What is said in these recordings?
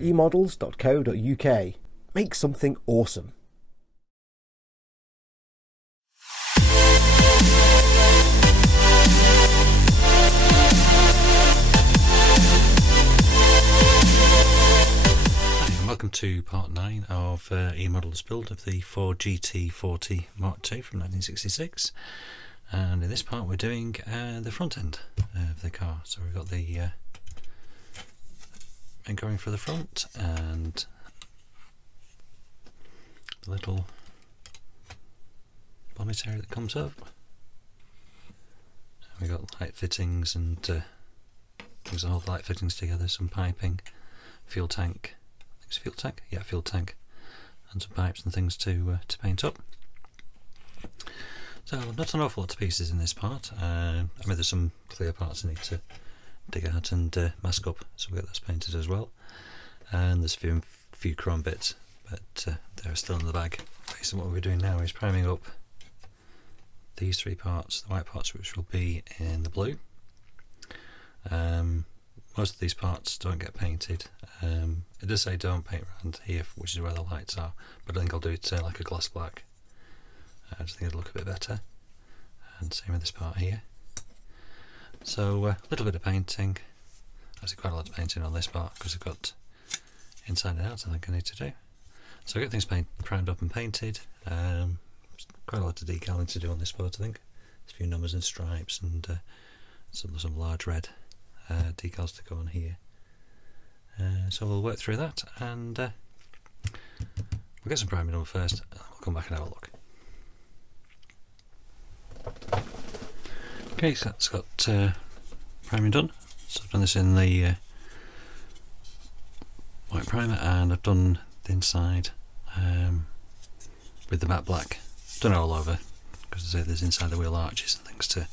eModels.co.uk. Make something awesome. Welcome to part 9 of eModels build of the Ford GT40 Mk.II from 1966, and in this part we're doing the front end of the car. So we've got the Meng going for the front and the little bonnet area that comes up. We've got light fittings and things that hold light fittings together, some piping, fuel tank. Fuel tank, yeah, fuel tank, and some pipes and things to paint up. So not an awful lot of pieces in this part. I mean, there's some clear parts I need to dig out and mask up, so we'll get those painted as well. And there's a few chrome bits, but they're still in the bag. Basically, what we're doing now is priming up these three parts, the white parts, which will be in the blue. Most of these parts don't get painted. It does say don't paint around here, which is where the lights are, but I think I'll do it like a gloss black. I just think it'll look a bit better. And same with this part here. So a little bit of painting. Actually quite a lot of painting on this part because I've got inside and out I think I need to do. So I'll get things primed up and painted. Quite a lot of decaling to do on this part I think. There's a few numbers and stripes and some large red decals to go on here. So we'll work through that and we'll get some priming on first and we'll come back and have a look. Okay, so that's got priming done. So I've done this in the white primer and I've done the inside with the matte black. Done it all over because there's inside the wheel arches and things to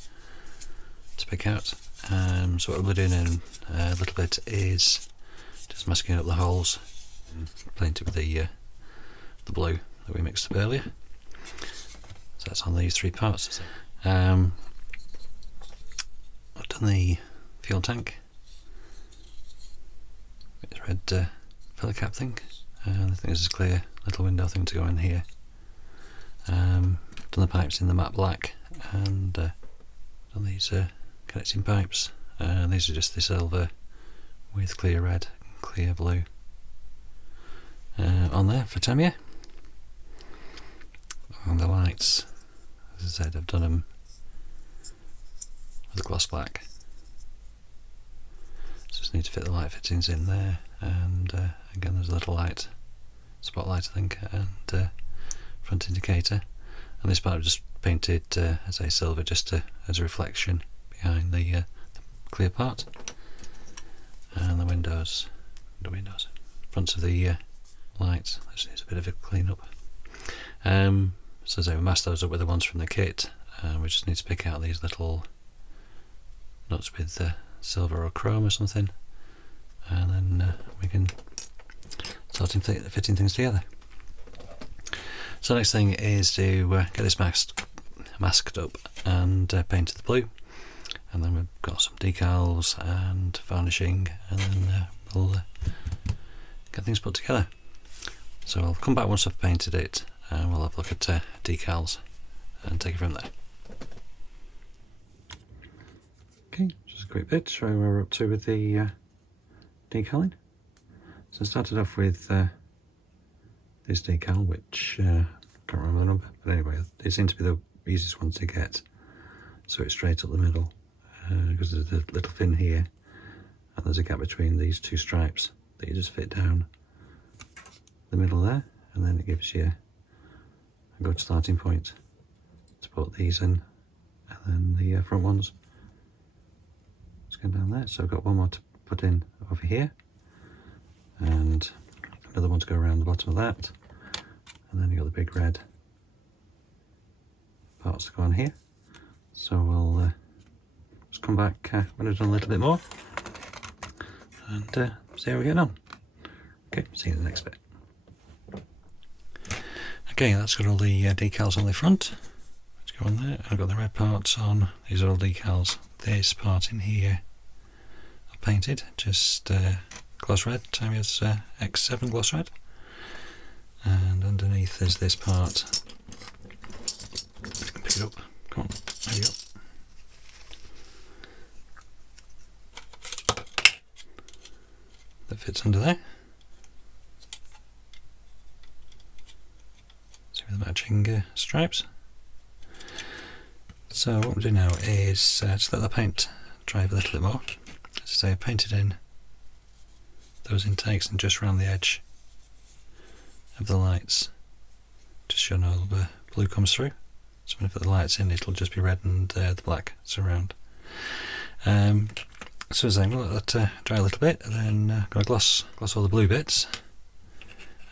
pick out. So what we're doing in a little bit is just masking up the holes and paint it with the blue that we mixed up earlier. So that's on these three parts. I've done the fuel tank with the red filler cap thing, and I think there's a clear little window thing to go in here. Done the pipes in the matte black and done these connecting pipes. These are just the silver with clear red and clear blue on there for Tamiya. And the lights, as I said, I've done them with a gloss black. Just need to fit the light fittings in there, and again there's a little light spotlight I think and front indicator. And this part I've just painted as a silver just as a reflection behind the clear part. And the windows, fronts of the lights, this needs a bit of a clean up. So as I masked those up with the ones from the kit, we just need to pick out these little nuts with silver or chrome or something, and then we can start fitting things together. So the next thing is to get this masked up and painted the blue. And then we've got some decals and varnishing, and then we'll get things put together. So I'll come back once I've painted it and we'll have a look at decals and take it from there. Okay, just a quick bit, show you where we're up to with the decaling. So I started off with this decal, which I can't remember the number, but anyway, it seems to be the easiest one to get. So it's straight up the middle. Because there's a little fin here and there's a gap between these two stripes that you just fit down the middle there, and then it gives you a good starting point to put these in, and then the front ones just go down there. So I've got one more to put in over here and another one to go around the bottom of that, and then you've got the big red parts to go on here. So we'll just come back when I've done a little bit more and see how we're getting on. Okay, see you in the next bit. Okay, that's got all the decals on the front. Let's go on there. I've got the red parts on. These are all decals. This part in here I've painted, just gloss red, Tamiya's X7 gloss red. And underneath is this part. If you can pick it up, come on, there you go. That fits under there. See with the matching stripes. So what we'll do now is just let the paint dry a little bit more. As I say, I've painted in those intakes and just around the edge of the lights, just so no blue comes through. So when I put the lights in, it'll just be red and the black surround. So as I say, I'm going to let that dry a little bit, and then I'm going to gloss all the blue bits.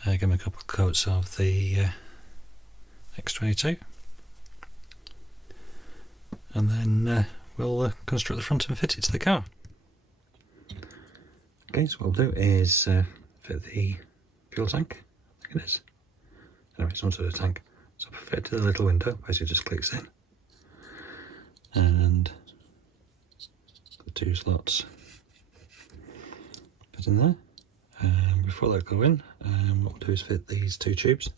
Give them a couple of coats of the X22, and then we'll construct the front and fit it to the car. Okay, so what we'll do is fit the fuel tank. I think it is. Anyway, it's onto the tank. So I'll fit it to the little window, basically just clicks in. And the two slots fit in there. Before they go in, what we'll do is fit these two tubes.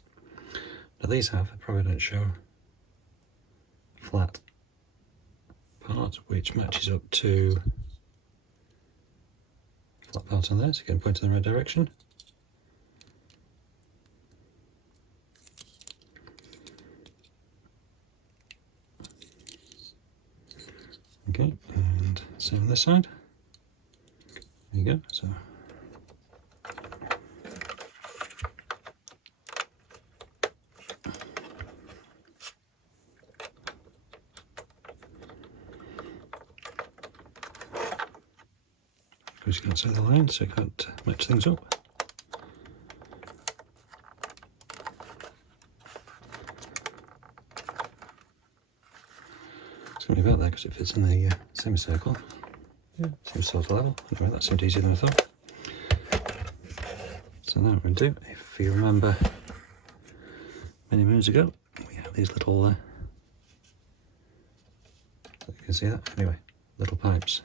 Now these I probably don't show flat part which matches up to flat part on there, so you can point in the right direction. Okay, and same on this side. There you go. So of course you can't see the line, so you can't match things up. It's going to be about there because it fits in the semicircle. Yeah, seems sort of level. Anyway, that seemed easier than I thought. So now what we're going to do, if you remember many moons ago, we had these little, you can see that, anyway, little pipes.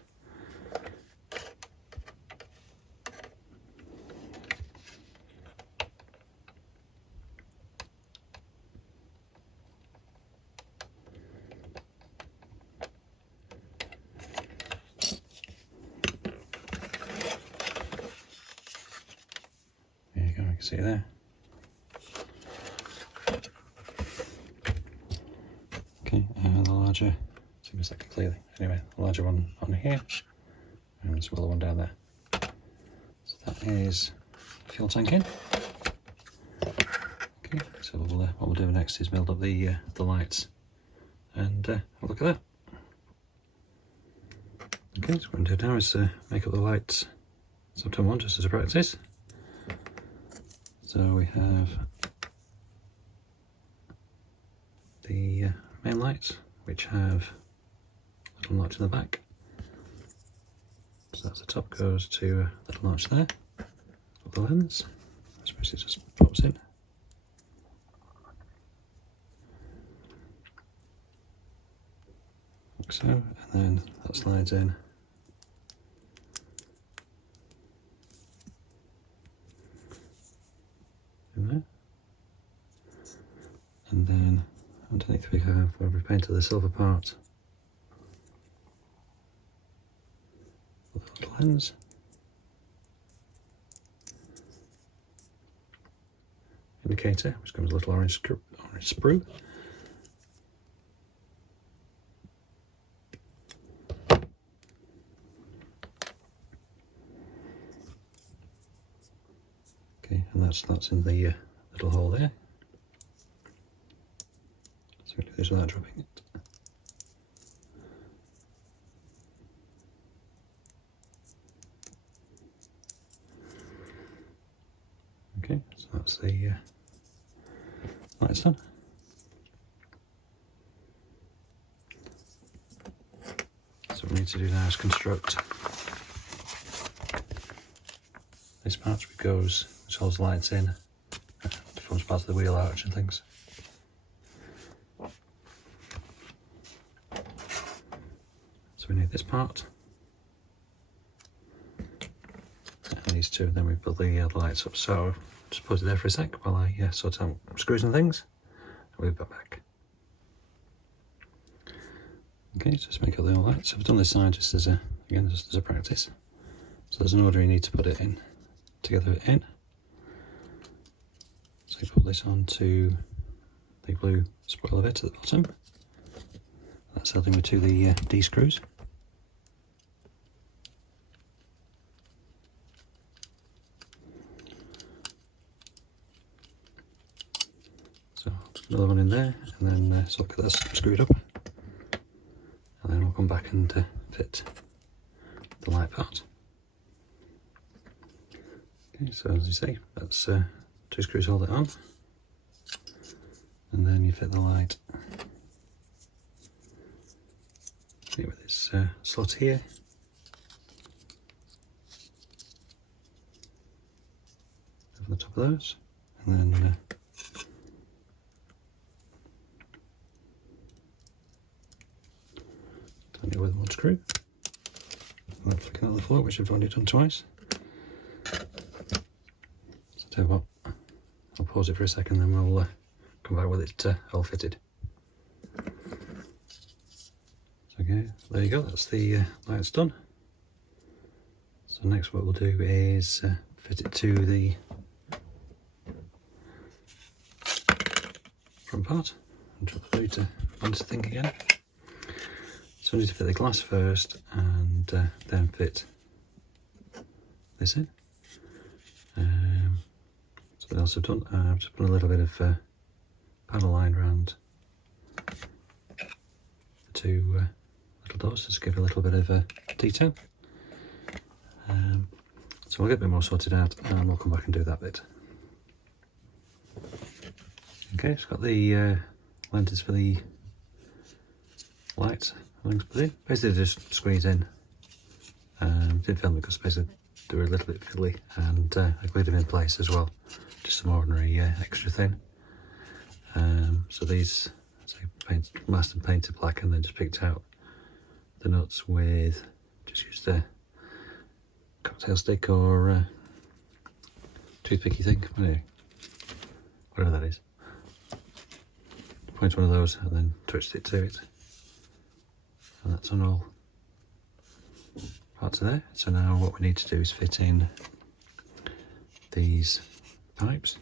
See there. Okay, and the larger, see a second clearly. Anyway, the larger one on here, and the smaller one down there. So that is fuel tank in. Okay, so what we'll do next is build up the lights, and have a look at that. Okay, so what I'm going to do now is make up the lights. So I've done one just as a practice. So we have the main lights, which have a little notch in the back. So that's the top goes to a little notch there of the lens. I suppose it just pops in. Like so, and then that slides in. In there. And then underneath we have where we painted the silver part, the little lens, indicator, which comes with a little orange sprue. Okay, and that's in the little hole there. So we do this without dropping it. Okay, so that's the lights done. So what we need to do now is construct this part which holds the lights in, forms part of the wheel arch and things. So we need this part, and needs to, and then we put the lights up. So just put it there for a sec while I sort out screws and things. We'll be back. Okay, so let's make up the lights. So I've done this side just as a, again, just as a practice. So there's an order you need to put it in, together in. So you put this onto the blue spoiler bit at the bottom. That's held in with two of the D screws. So another one in there, and then so get that screwed up, and then we'll come back and fit the light part. Okay, so as you say, that's 2 screws hold it on, and then you fit the light here with this slot here. Over the top of those, and then turn it with one screw, and then flicking out the floor, which I've already done twice. So tell you what, I'll pause it for a second, then we'll come back with it all fitted. So okay, there you go, that's the lights done. So next what we'll do is fit it to the front part and drop through to onto the thing again. So I need to fit the glass first and then fit this in. Something else I've done, I've just put a little bit of panel line around the 2 little doors just to give a little bit of detail. So we'll get a bit more sorted out and we'll come back and do that bit. Okay, it's got the lenses for the lights put in. Basically just squeeze in. Didn't film it because basically they were a little bit fiddly, and I glued them in place as well. Just some ordinary extra thin. So these, masked and painted black, and then just picked out the nuts with, just used a cocktail stick or toothpicky thing, whatever that is. Point one of those and then twitched it to it. And that's on all parts of there. So now what we need to do is fit in these pipes,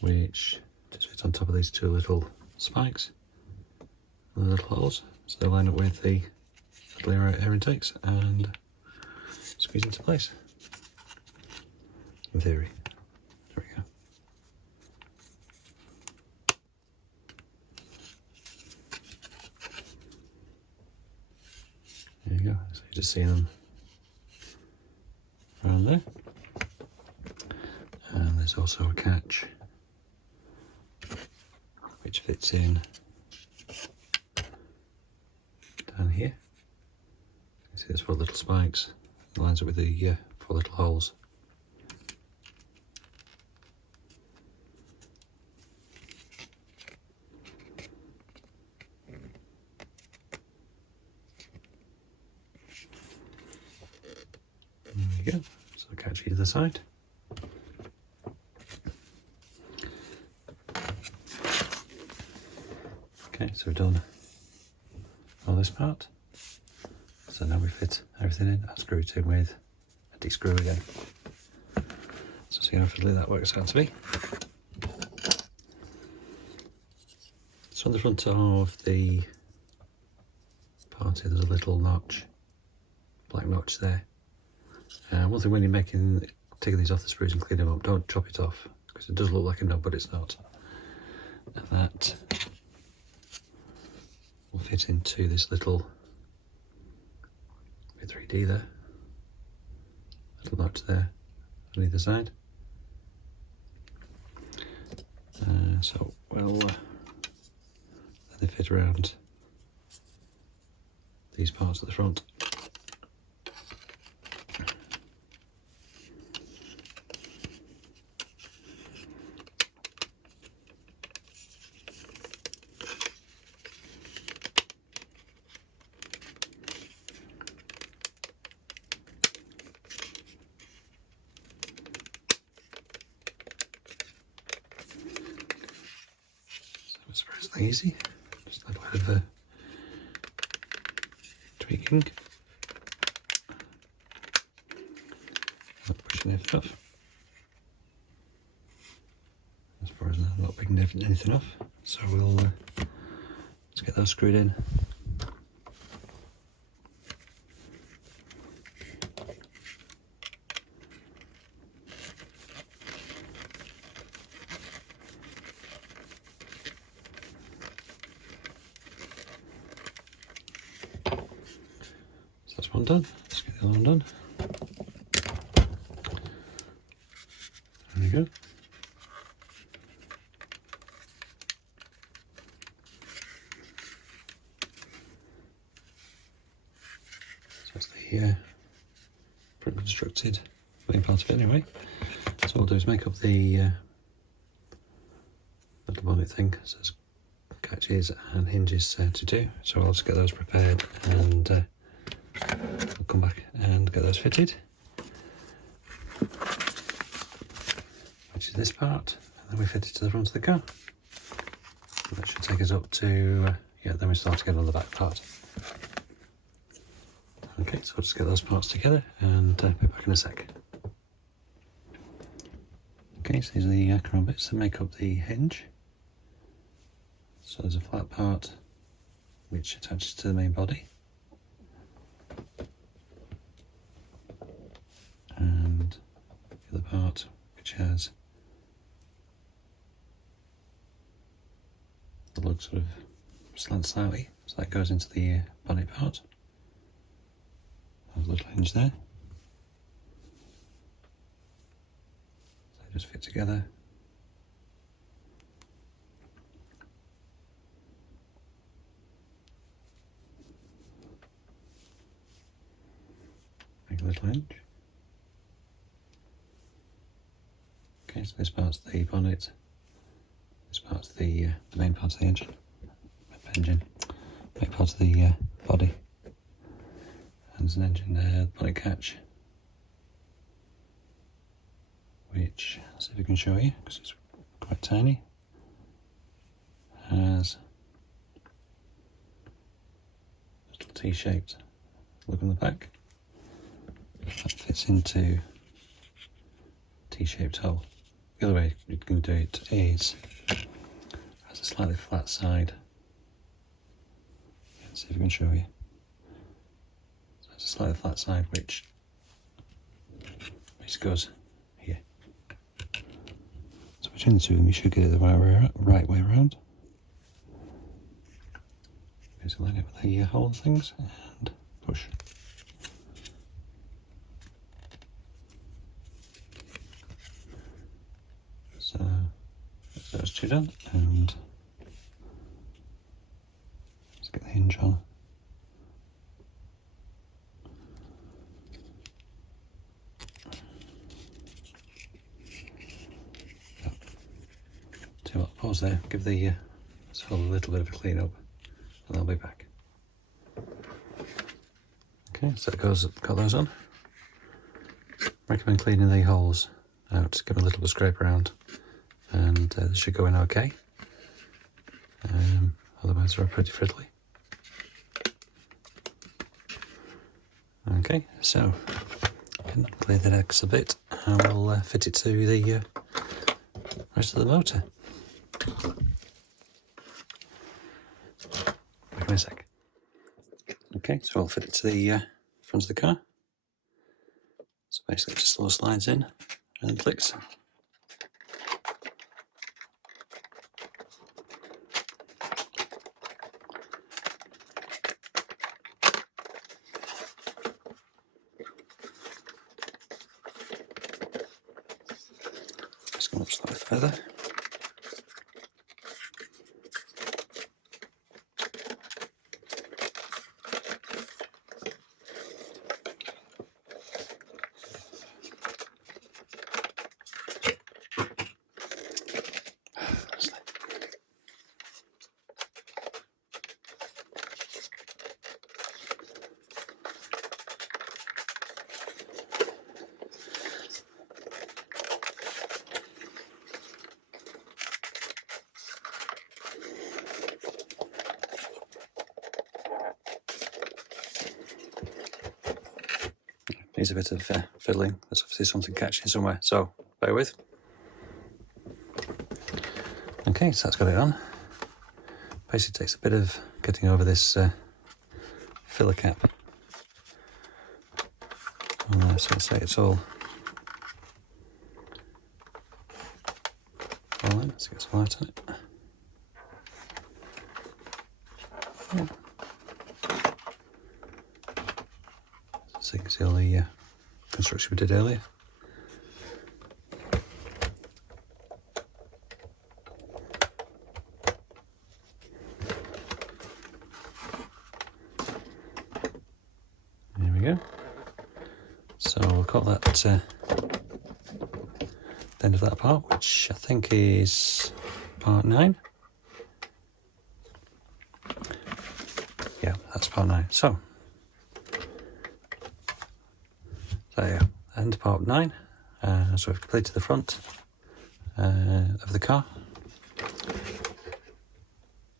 which just fit on top of these 2 little spikes, and the little holes, so they line up with the little air intakes and squeeze into place. In theory. There we go. There you go, so you just see them around there. And there's also a catch which fits in down here. You can see there's 4 little spikes, it lines up with the 4 little holes. There we go, so the catch either side. Okay, so we've done all this part. So now we fit everything in. I'll screw it in with a D-screw again. So see how fiddly that works out to be. So on the front of the party there's a little notch, black notch there. One thing when you're taking these off the sprues and cleaning them up, don't chop it off, because it does look like a nut but it's not. And that will fit into this little 3D there, little notch there on either side. So we'll let it fit around these parts at the front. relatively easy, just a little bit of tweaking, not pushing it off. As far as I'm not picking anything off, so we'll let's get those screwed in. So that's one done. Let's get the other one done. There we go. So that's the pre-constructed main part of it anyway. So what we'll do is make up the little bonnet thing. So there's catches and hinges to do. So I'll just get those prepared and I'll come back and get those fitted. Which is this part, and then we fit it to the front of the car. And that should take us up to, then we start again on the back part. Okay, so we'll just get those parts together and be back in a sec. Okay, so these are the chrome bits that make up the hinge. So there's a flat part which attaches to the main body. And the other part which has the lug sort of slants slightly, so that goes into the bonnet part. There's a little hinge there. So they just fit together. Make a little hinge. Okay, so this part's the bonnet. This part's the main part of the engine. Main part of the body. And there's an engine bonnet catch, which, I'll see if I can show you, because it's quite tiny, has a little T-shaped look on the back. That fits into a T-shaped hole. The other way you can do it is, has a slightly flat side. Let's see if I can show you. So it's a slightly flat side which goes here. So between the two of them you should get it the right way around. Basically line up with the hole things and push. So that's those two done, and let's get the hinge on. Tell you what, pause there, give the hole a little bit of a clean up, and I'll be back. Okay, so that got those on. Recommend cleaning the holes out, give them a little bit of scrape around, and they should go in okay. Otherwise they're pretty fiddly. Okay, so clear the decks a bit and we'll fit it to the rest of the motor. Wait a sec. Okay, so I'll fit it to the front of the car. So basically it just all slides in and clicks. Just come up slightly further. needs a bit of fiddling. There's obviously something catching somewhere, so bear with. Okay, so that's got it on. Basically takes a bit of getting over this filler cap. So let's say it's all in. Let's get some light on it. Yeah. So you can see all the construction we did earlier. There we go. So we'll call that the end of that part, which I think is part 9. Yeah, that's part 9. So yeah, end of part 9. So we've completed the front of the car.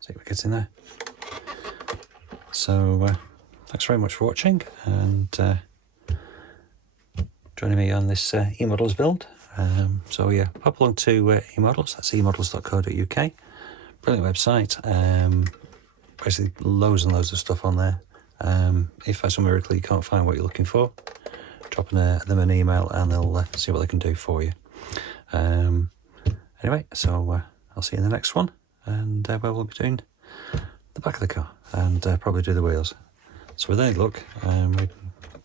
See what gets in there. So thanks very much for watching, and joining me on this eModels build. So yeah, pop along to eModels. That's eModels.co.uk. Brilliant website. Basically loads and loads of stuff on there. If for some miracle you can't find what you're looking for, drop them an email and they'll see what they can do for you. Anyway, so I'll see you in the next one, and where we'll be doing the back of the car and probably do the wheels. So with any luck, we can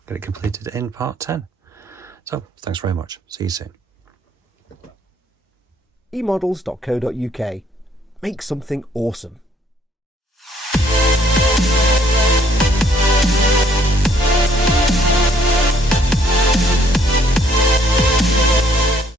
get it completed in part 10. So thanks very much. See you soon. eModels.co.uk. Make something awesome.